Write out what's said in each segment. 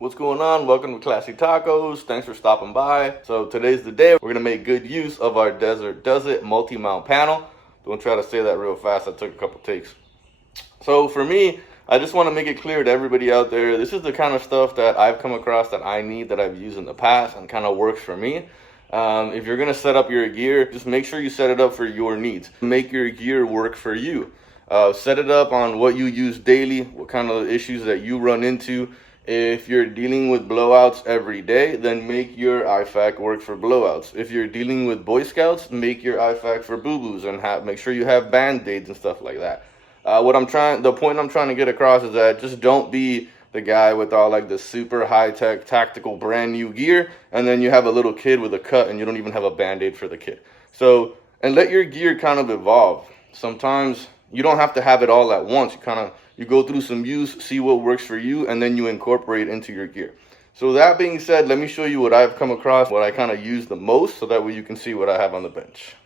What's going on? Welcome to Classy Tacos. Thanks for stopping by. So today's the day. We're gonna make good use of our Desertdoesit multi-mount panel. Don't try to say that real fast. I took a couple takes. So for me, I just want to make it clear to everybody out there, this is the kind of stuff that I've come across that I need, that I've used in the past, and kind of works for me. If you're gonna set up your gear, just make sure you set it up for your needs. Make your gear work for you. Set it up on what you use daily, what kind of issues that you run into. If you're dealing with blowouts every day, then make your Ifak work for blowouts. If you're dealing with Boy Scouts, make your Ifak for boo-boos, and make sure you have band-aids and stuff like that. The point I'm trying to get across is that just don't be the guy with all like the super high-tech tactical brand new gear, and then you have a little kid with a cut and you don't even have a band-aid for the kid. So, and let your gear kind of evolve. Sometimes you don't have to have it all at once. You go through some use, see what works for you, and then you incorporate into your gear. So that being said, let me show you what I've come across, what I kind of use the most, so that way you can see what I have on the bench.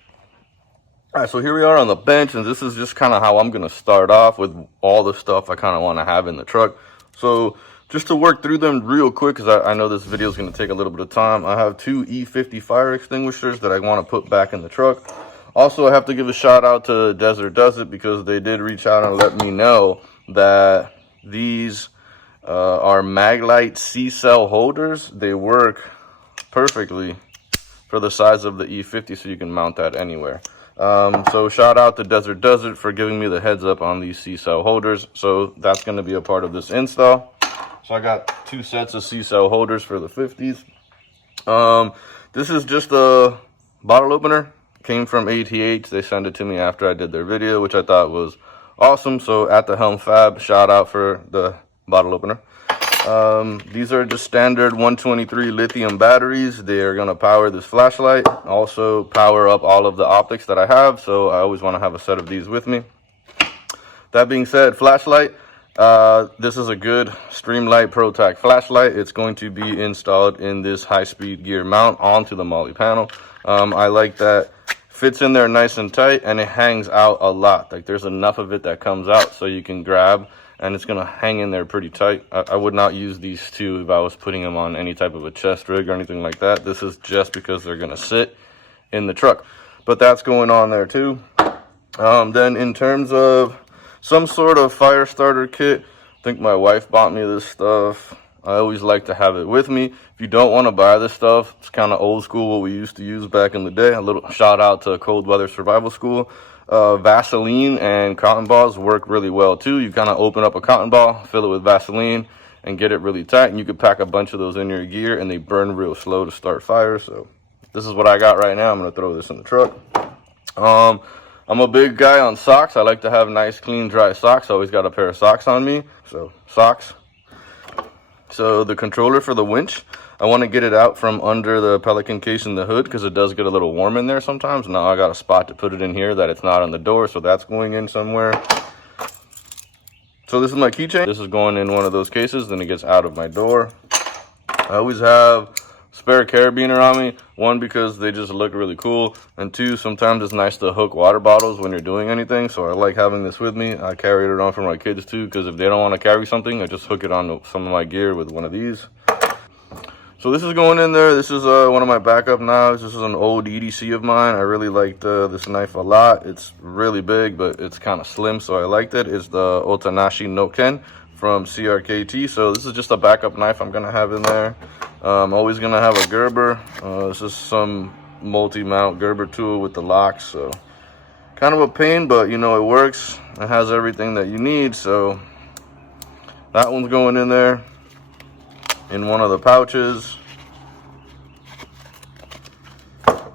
All right, so here we are on the bench, and this is just kind of how I'm going to start off with all the stuff I kind of want to have in the truck. So just to work through them real quick, because I know this video is going to take a little bit of time, I have two E50 fire extinguishers that I want to put back in the truck. Also, I have to give a shout out to Desertdoesit because they did reach out and let me know that these are Maglite C-cell holders. They work perfectly for the size of the E50, so you can mount that anywhere. So shout out to Desertdoesit for giving me the heads up on these C-cell holders. So that's going to be a part of this install. So I got two sets of C-cell holders for the 50s. This is just a bottle opener. Came from ATH. They sent it to me after I did their video, which I thought was awesome. So at the Helm Fab, shout out for the bottle opener. These are just standard 123 lithium batteries. They are going to power this flashlight, also power up all of the optics that I have. So I always want to have a set of these with me. That being said, flashlight. This is a good Streamlight ProTac flashlight. It's going to be installed in this high-speed gear mount onto the MOLLE panel. I like that fits in there nice and tight, and it hangs out a lot. Like there's enough of it that comes out so you can grab, and it's gonna hang in there pretty tight. I would not use these two if I was putting them on any type of a chest rig or anything like that. This is just because they're gonna sit in the truck, but that's going on there too. Then in terms of some sort of fire starter kit, I think my wife bought me this stuff. I always like to have it with me. If you don't want to buy this stuff, it's kind of old school, what we used to use back in the day. A little shout out to Cold Weather Survival School. Vaseline and cotton balls work really well too. You kind of open up a cotton ball, fill it with Vaseline, and get it really tight. And you could pack a bunch of those in your gear, and they burn real slow to start fires. So this is what I got right now. I'm going to throw this in the truck. I'm a big guy on socks. I like to have nice, clean, dry socks. I always got a pair of socks on me. So socks. So the controller for the winch, I want to get it out from under the Pelican case in the hood because it does get a little warm in there sometimes. Now I got a spot to put it in here that it's not on the door, so that's going in somewhere. So this is my keychain. This is going in one of those cases, then it gets out of my door. I always have spare carabiner on me. One, because they just look really cool, and two, sometimes it's nice to hook water bottles when you're doing anything, so I like having this with me. I carry it around for my kids too, because if they don't want to carry something, I just hook it on some of my gear with one of these. So this is going in there. This is one of my backup knives. This is an old EDC of mine. I really liked this knife a lot. It's really big, but it's kind of slim, so I liked it. It's the Otanashi no Ken from CRKT. So this is just a backup knife I'm gonna have in there. I'm always gonna have a Gerber. This is some multi-mount Gerber tool with the locks, so kind of a pain, but you know, it works. It has everything that you need. So that one's going in there in one of the pouches.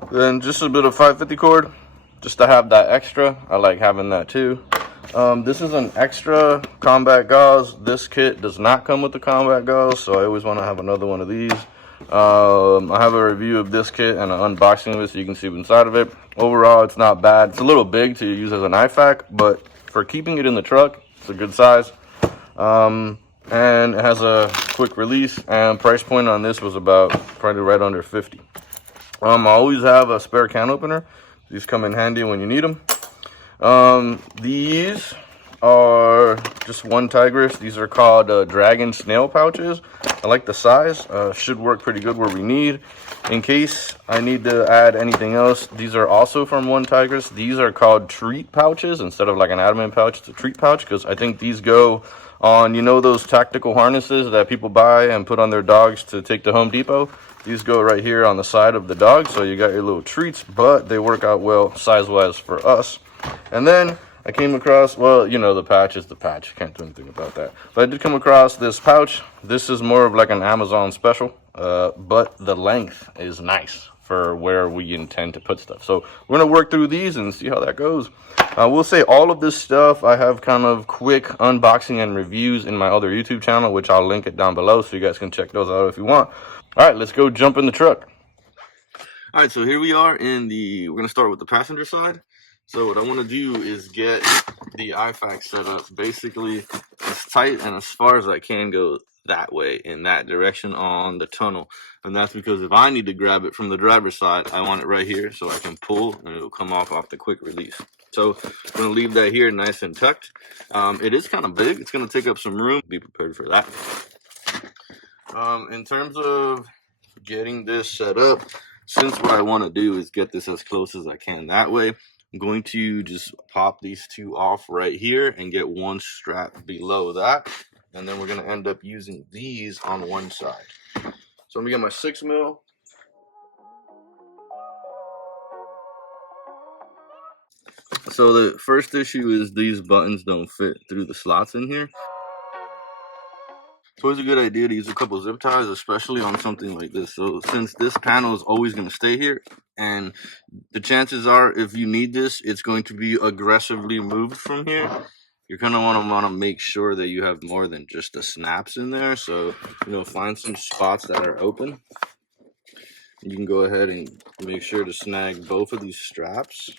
Then just a bit of 550 cord, just to have that extra. I like having that too. This is an extra combat gauze. This kit does not come with the combat gauze, so I always want to have another one of these. I have a review of this kit and an unboxing of it so you can see what's inside of it. Overall, it's not bad. It's a little big to use as an Ifak, but for keeping it in the truck, it's a good size. And it has a quick release, and price point on this was about probably right under 50. I always have a spare can opener. These come in handy when you need them. These are just one tigress. These are called dragon snail pouches. I like the size. Should work pretty good where we need. In case I need to add anything else, these are also from one tigress. These are called treat pouches. Instead of like an adamant pouch, it's a treat pouch, because I think these go on, you know, those tactical harnesses that people buy and put on their dogs to take to Home Depot. These go right here on the side of the dog, so you got your little treats, but they work out well size-wise for us. And then I came across, well, you know, the patch is the patch. Can't do anything about that. But I did come across this pouch. This is more of like an Amazon special, but the length is nice for where we intend to put stuff. So we're going to work through these and see how that goes. We'll say all of this stuff, I have kind of quick unboxing and reviews in my other YouTube channel, which I'll link it down below so you guys can check those out if you want. All right, let's go jump in the truck. All right, so here we are we're going to start with the passenger side. So what I want to do is get the Ifak set up basically as tight and as far as I can go that way, in that direction on the tunnel. And that's because if I need to grab it from the driver's side, I want it right here so I can pull and it'll come off the quick release. So I'm going to leave that here nice and tucked. It is kind of big. It's going to take up some room. Be prepared for that. In terms of getting this set up, since what I want to do is get this as close as I can that way, I'm going to just pop these two off right here and get one strap below that, and then we're going to end up using these on one side. So I'm going to get my 6 mil. So the first issue is these buttons don't fit through the slots in here. It's always a good idea to use a couple zip ties, especially on something like this. So since this panel is always going to stay here, and the chances are if you need this, it's going to be aggressively moved from here, you're going to want to make sure that you have more than just the snaps in there. So, you know, find some spots that are open. You can go ahead and make sure to snag both of these straps.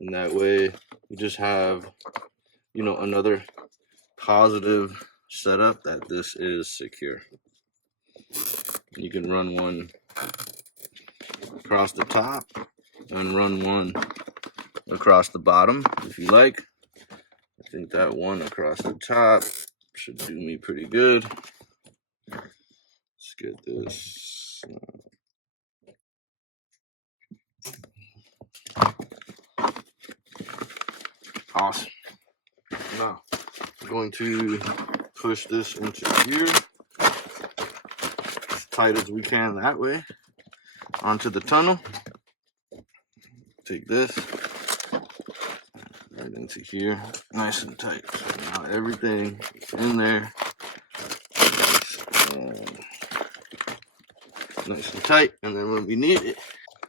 And that way you just have, you know, another positive setup that this is secure. You can run one across the top and run one across the bottom if you like. I think that one across the top should do me pretty good. Let's get this. Awesome. Now I'm going to push this into here as tight as we can that way onto the tunnel. Take this right into here, nice and tight. So now everything is in there, nice and tight, and then when we need it.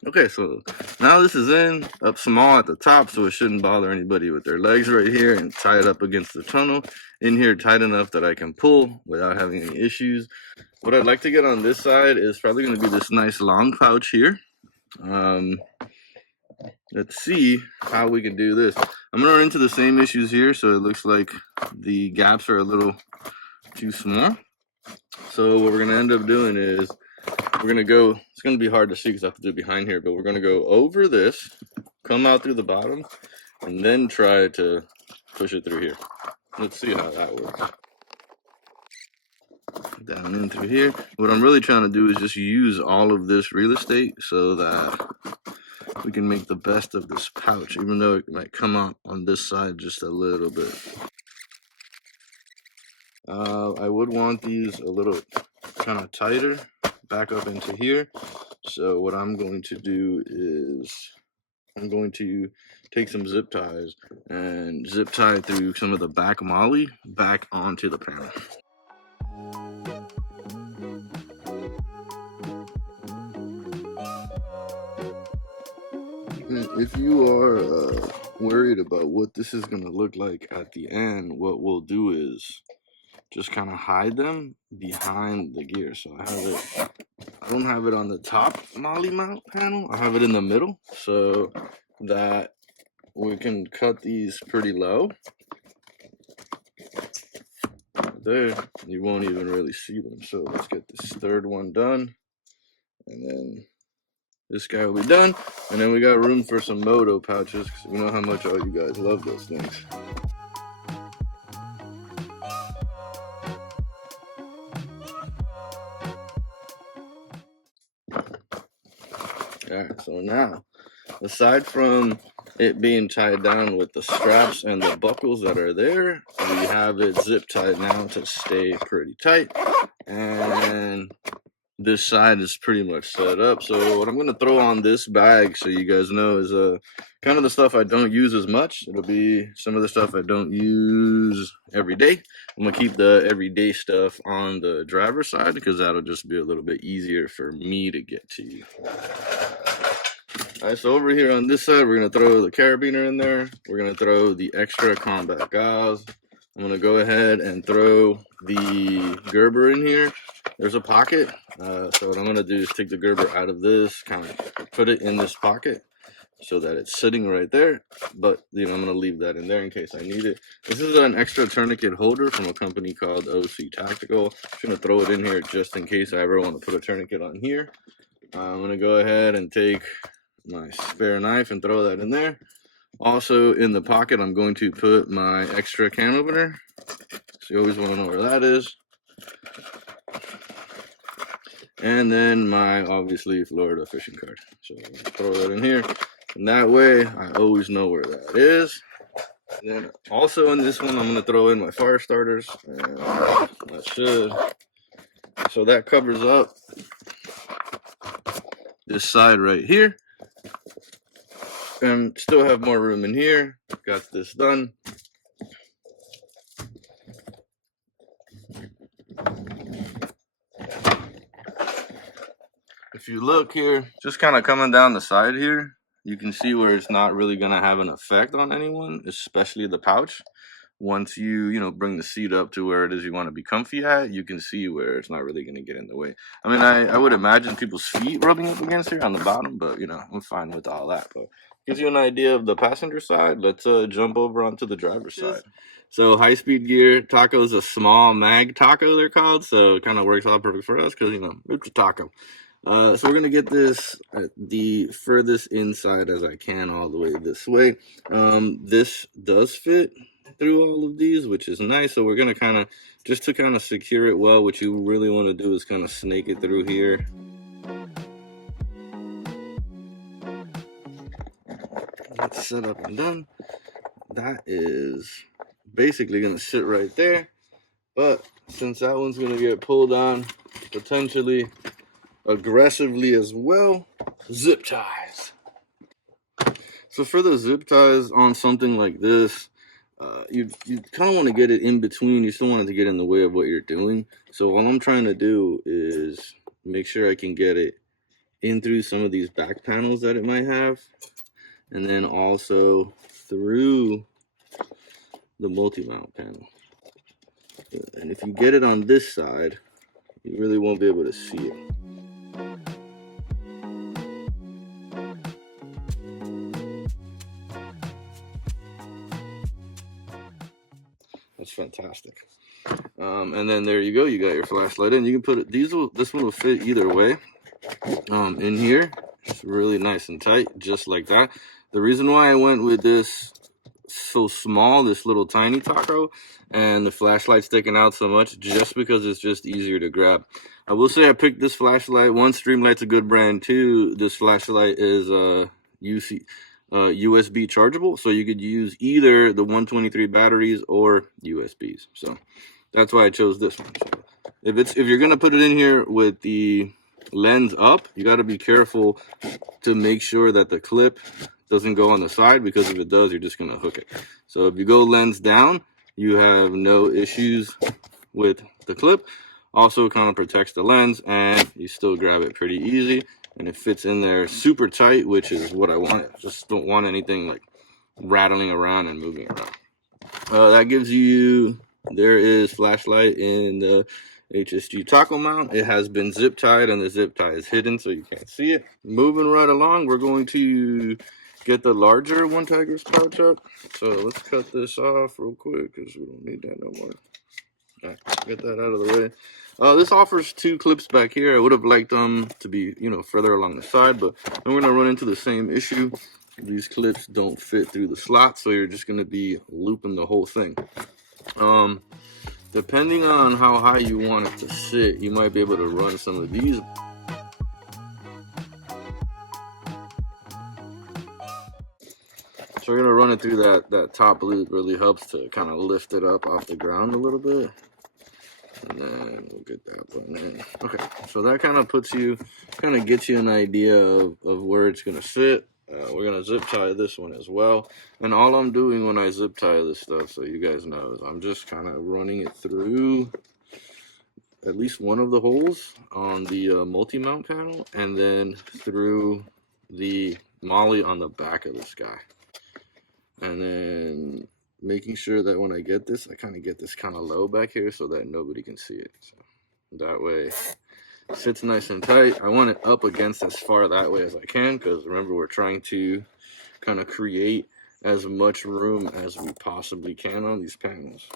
Okay, so now this is in, up small at the top, so it shouldn't bother anybody with their legs right here, and tie it up against the tunnel. In here tight enough that I can pull without having any issues. What I'd like to get on this side is probably going to be this nice long pouch here. Let's see how we can do this. I'm going to run into the same issues here, so it looks like the gaps are a little too small. So what we're going to end up doing is we're going to go, it's going to be hard to see because I have to do it behind here, but we're going to go over this, come out through the bottom, and then try to push it through here. Let's see how that works. Down in through here. What I'm really trying to do is just use all of this real estate so that we can make the best of this pouch, even though it might come out on this side just a little bit. I would want these a little kind of tighter back up into here. So what I'm going to do is I'm going to take some zip ties and zip tie through some of the back molly back onto the panel. If you are worried about what this is going to look like at the end, what we'll do is just kind of hide them behind the gear. So I don't have it on the top molly mount panel. I have it in the middle so that we can cut these pretty low. There, you won't even really see them. So let's get this third one done, and then This guy will be done. And then we got room for some moto pouches, because we know how much all you guys love those things. Alright, so now, aside from it being tied down with the straps and the buckles that are there, we have it zip tied now to stay pretty tight. And this side is pretty much set up. So what I'm going to throw on this bag, so you guys know, is kind of the stuff I don't use as much. It'll be some of the stuff I don't use every day. I'm going to keep the everyday stuff on the driver's side, because that'll just be a little bit easier for me to get to you. Alright, so over here on this side, we're going to throw the carabiner in there. We're going to throw the extra combat gauze. I'm going to go ahead and throw the Gerber in here. There's a pocket. So what I'm going to do is take the Gerber out of this, kind of put it in this pocket so that it's sitting right there. But, I'm going to leave that in there in case I need it. This is an extra tourniquet holder from a company called OC Tactical. I'm going to throw it in here just in case I ever want to put a tourniquet on here. I'm going to go ahead and take my spare knife and throw that in there. Also in the pocket, I'm going to put my extra can opener. So you always want to know where that is. And then my, obviously, Florida fishing card. So I'm going to throw that in here. And that way, I always know where that is. And then also in this one, I'm going to throw in my fire starters. And that should. So that covers up this side right here. And still have more room in here. Got this done. If you look here, just kind of coming down the side here, you can see where it's not really going to have an effect on anyone, especially the pouch. Once you bring the seat up to where it is you want to be comfy at, you can see where it's not really going to get in the way. I mean, I would imagine people's feet rubbing up against here on the bottom, but, I'm fine with all that. But gives you an idea of the passenger side. Let's jump over onto the driver's side. So high-speed gear, Taco's a small mag taco, they're called, so it kind of works out perfect for us because, it's a taco. So we're going to get this at the furthest inside as I can, all the way this way. This does fit through all of these, which is nice. So we're going to just to secure it well, what you really want to do is kind of snake it through here. That's set up and done. That is basically going to sit right there. But since that one's going to get pulled on potentially aggressively as well, zip ties. So for the zip ties on something like this, you kind of want to get it in between. You still want it to get in the way of what you're doing. So all I'm trying to do is make sure I can get it in through some of these back panels that it might have, and then also through the multi-mount panel. And if you get it on this side, you really won't be able to see it. That's fantastic. And then there you go. You got your flashlight in. You can put it. This one will fit either way. In here, it's really nice and tight, just like that. The reason why I went with this so small, this little tiny taco, and the flashlight sticking out so much, just because it's just easier to grab. I will say I picked this flashlight. One, Streamlight's a good brand. Two, this flashlight is USB chargeable, so you could use either the 123 batteries or USBs. So that's why I chose this one. So if you're gonna put it in here with the lens up, you got to be careful to make sure that the clip doesn't go on the side, because if it does, you're just gonna hook it. So if you go lens down, you have no issues with the clip. Also kind of protects the lens, and you still grab it pretty easy, and it fits in there super tight, which is what I wanted. Just don't want anything like rattling around and moving around. That gives you, there is flashlight in the HSG taco mount. It has been zip tied, and the zip tie is hidden, so you can't see it. Moving right along, we're going to get the larger One Tigers pouch up. So let's cut this off real quick, because we don't need that no more. All right, get that out of the way. This offers 2 clips back here. I would have liked them to be, further along the side, but then we're gonna run into the same issue. These clips don't fit through the slot, so you're just gonna be looping the whole thing. Depending on how high you want it to sit, you might be able to run some of these. So we're gonna run it through that top loop. Really helps to kind of lift it up off the ground a little bit. And then we'll get that one in. Okay, so that kind of gets you an idea of where it's gonna sit. We're gonna zip tie this one as well. And all I'm doing when I zip tie this stuff, so you guys know, is I'm just kind of running it through at least one of the holes on the multi-mount panel, and then through the molly on the back of this guy. And then making sure that when I get this, I kind of get this kind of low back here so that nobody can see it. So that way it sits nice and tight. I want it up against as far that way as I can, because remember, we're trying to kind of create as much room as we possibly can on these panels.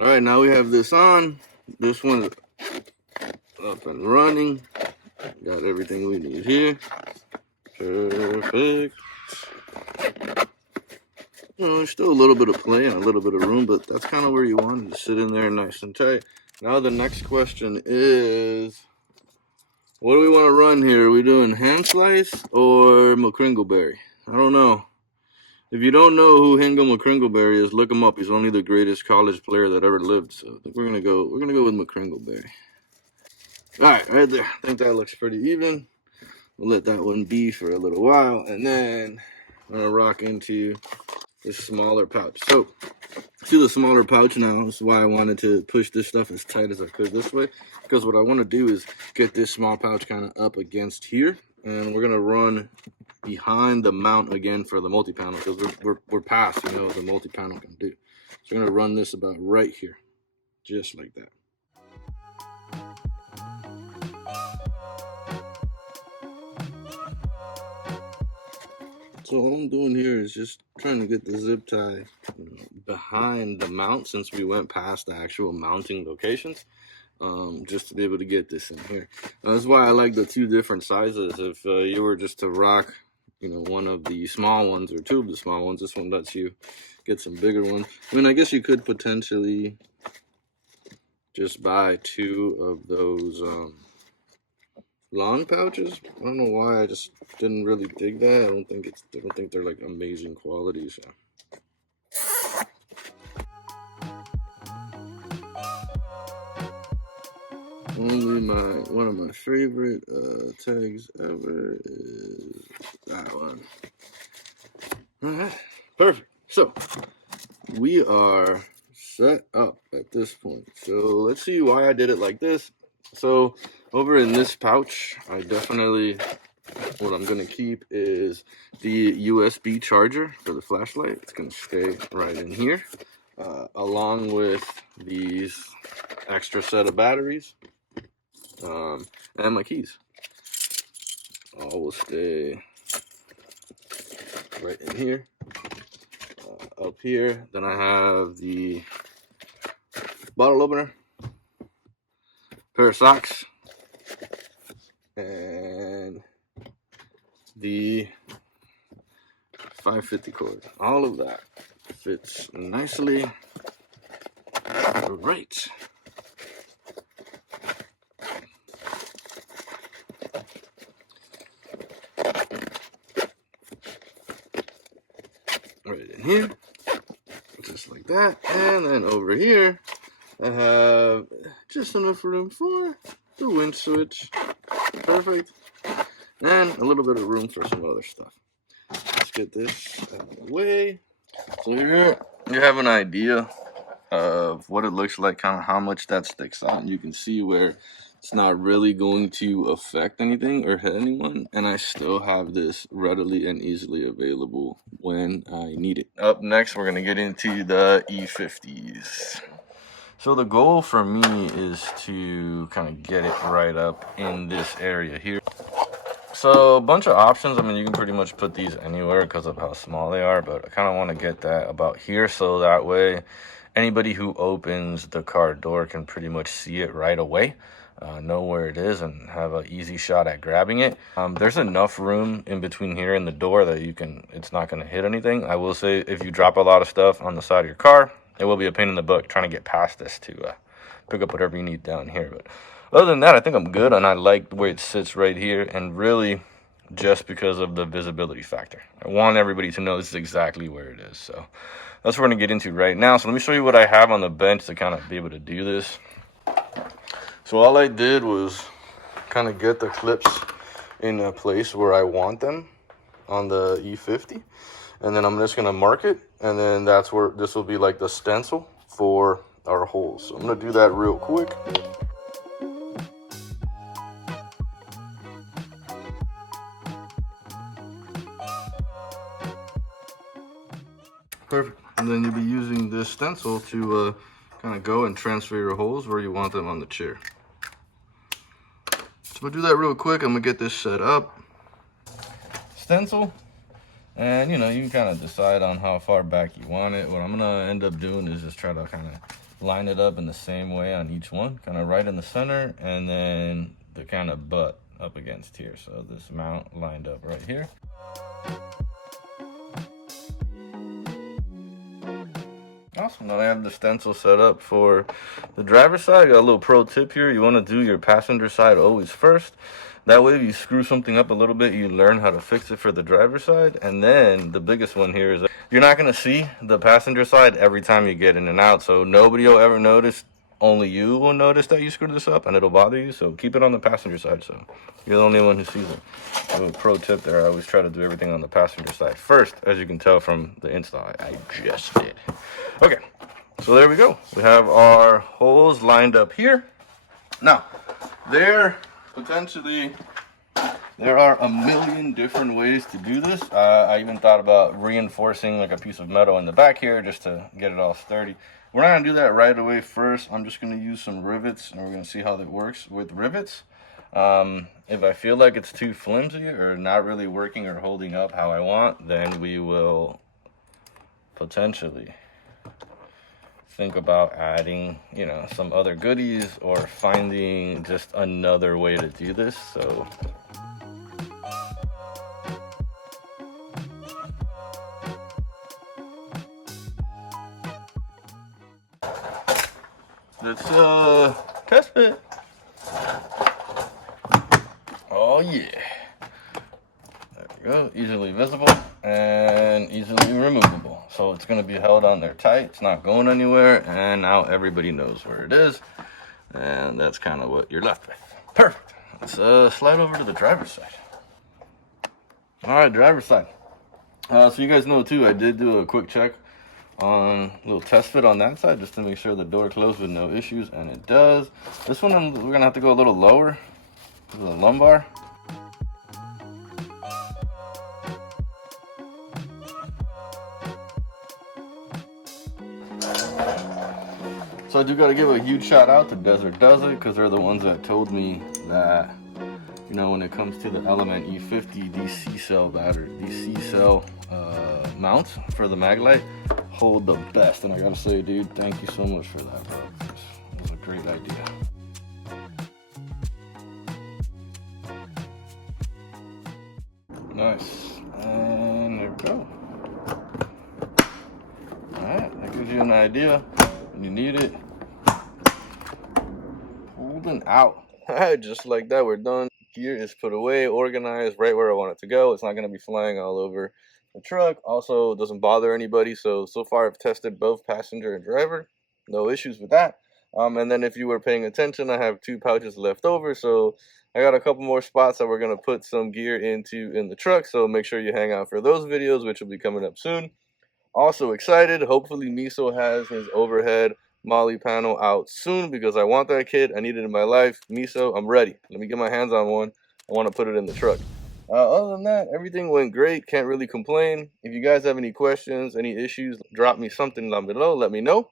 All right, now we have this on. This one's up and running. Got everything we need here. Perfect. There's still a little bit of play and a little bit of room, but that's kind of where you want it to sit in there nice and tight. Now the next question is, what do we want to run here? Are we doing hand slice or McCringleberry? I don't know. If you don't know who Hingo McCringleberry is, look him up. He's only the greatest college player that ever lived. So I think we're gonna go with McCringleberry. All right there. I think that looks pretty even. We'll let that one be for a little while, and then I'm gonna rock into this smaller pouch. So see the smaller pouch now. This is why I wanted to push this stuff as tight as I could this way, because what I want to do is get this small pouch kind of up against here, and we're gonna run behind the mount again for the multi-panel, because we're past, the multi-panel can do. So we're gonna run this about right here, just like that. So all I'm doing here is just trying to get the zip tie behind the mount, since we went past the actual mounting locations, just to be able to get this in here. That's why I like the 2 different sizes. If you were just to rock, one of the small ones or 2 of the small ones, this one lets you get some bigger ones. I mean, I guess you could potentially just buy 2 of those long pouches. I don't know why, I just didn't really dig that. I don't think they're like amazing quality. So one of my favorite tags ever is that one. All right, perfect. So we are set up at this point. So let's see why I did it like this. So over in this pouch, what I'm gonna keep is the USB charger for the flashlight. It's gonna stay right in here, along with these extra set of batteries, and my keys. All will stay right in here. Up here, then I have the bottle opener, pair of socks, and the 550 cord. All of that fits nicely. Right. Right in here, just like that. And then over here, I have just enough room for the wind switch. Perfect. And a little bit of room for some other stuff. Let's get this out of the way. So here you have an idea of what it looks like, kind of how much that sticks out, and you can see where it's not really going to affect anything or hit anyone, and I still have this readily and easily available when I need it. Up next, we're going to get into the E50s. So the goal for me is to kind of get it right up in this area here. So a bunch of options. I mean, you can pretty much put these anywhere because of how small they are, but I kind of want to get that about here so that way anybody who opens the car door can pretty much see it right away, know where it is, and have an easy shot at grabbing it. There's enough room in between here and the door that it's not going to hit anything. I will say if you drop a lot of stuff on the side of your car, it will be a pain in the butt trying to get past this to pick up whatever you need down here. But other than that, I think I'm good, and I like the way it sits right here, and really just because of the visibility factor. I want everybody to know this is exactly where it is. So that's what we're going to get into right now. So let me show you what I have on the bench to kind of be able to do this. So all I did was kind of get the clips in a place where I want them on the E50. And then I'm just going to mark it. And then that's where this will be like the stencil for our holes. So I'm going to do that real quick. Perfect. And then you'll be using this stencil to kind of go and transfer your holes where you want them on the chair. So we'll do that real quick. I'm going to get this set up. Stencil. And, you can kind of decide on how far back you want it. What I'm going to end up doing is just try to kind of line it up in the same way on each one. Kind of right in the center, and then the kind of butt up against here. So this mount lined up right here. Awesome. Now I have the stencil set up for the driver's side. I got a little pro tip here. You want to do your passenger side always first. That way if you screw something up a little bit, you learn how to fix it for the driver's side. And then the biggest one here is that you're not going to see the passenger side every time you get in and out. So nobody will ever notice. Only you will notice that you screwed this up, and it'll bother you. So keep it on the passenger side, so you're the only one who sees it. A little pro tip there. I always try to do everything on the passenger side first, as you can tell from the install I just did. Okay, so there we go. We have our holes lined up here. Now, there are a million different ways to do this. I even thought about reinforcing like a piece of metal in the back here just to get it all sturdy. We're not going to do that right away first. I'm just going to use some rivets, and we're going to see how that works with rivets. If I feel like it's too flimsy or not really working or holding up how I want, then we will potentially think about adding, some other goodies or finding just another way to do this. So let's test it. Oh yeah. There we go. Easily visible and easily removable. So it's going to be held on there tight. It's not going anywhere. And now everybody knows where it is. And that's kind of what you're left with. Perfect. Let's slide over to the driver's side. All right, driver's side. So you guys know too, I did do a quick check on a little test fit on that side just to make sure the door closed with no issues, and it does. This one we're going to have to go a little lower to the lumbar. So I do got to give a huge shout out to Desertdoesit, because they're the ones that told me that, when it comes to the Element E50 DC cell mounts for the Maglite, hold the best. And I gotta say, dude, thank you so much for that, bro. It was a great idea. Nice. And there we go. Alright, that gives you an idea when you need it. Holding out. Alright, just like that, we're done. Gear is put away, organized, right where I want it to go. It's not going to be flying all over the truck. Also, it doesn't bother anybody. So far I've tested both passenger and driver. No issues with that. And then if you were paying attention, I have 2 pouches left over. So I got a couple more spots that we're going to put some gear into in the truck. So make sure you hang out for those videos, which will be coming up soon. Also excited. Hopefully Miso has his overhead Molly panel out soon, because I want that kit. I need it in my life. Miso, I'm ready. Let me get my hands on one. I want to put it in the truck. Other than that, everything went great. Can't really complain. If you guys have any questions, any issues, drop me something down below. Let me know.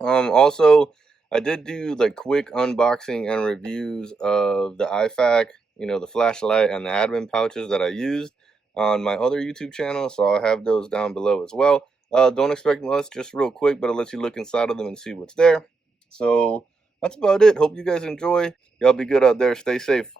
Also, I did do like quick unboxing and reviews of the Ifak you know, the flashlight and the admin pouches that I used on my other YouTube channel. So I'll have those down below as well. Don't expect much, just real quick, but I'll let you look inside of them and see what's there. So that's about it. Hope you guys enjoy. Y'all be good out there. Stay safe.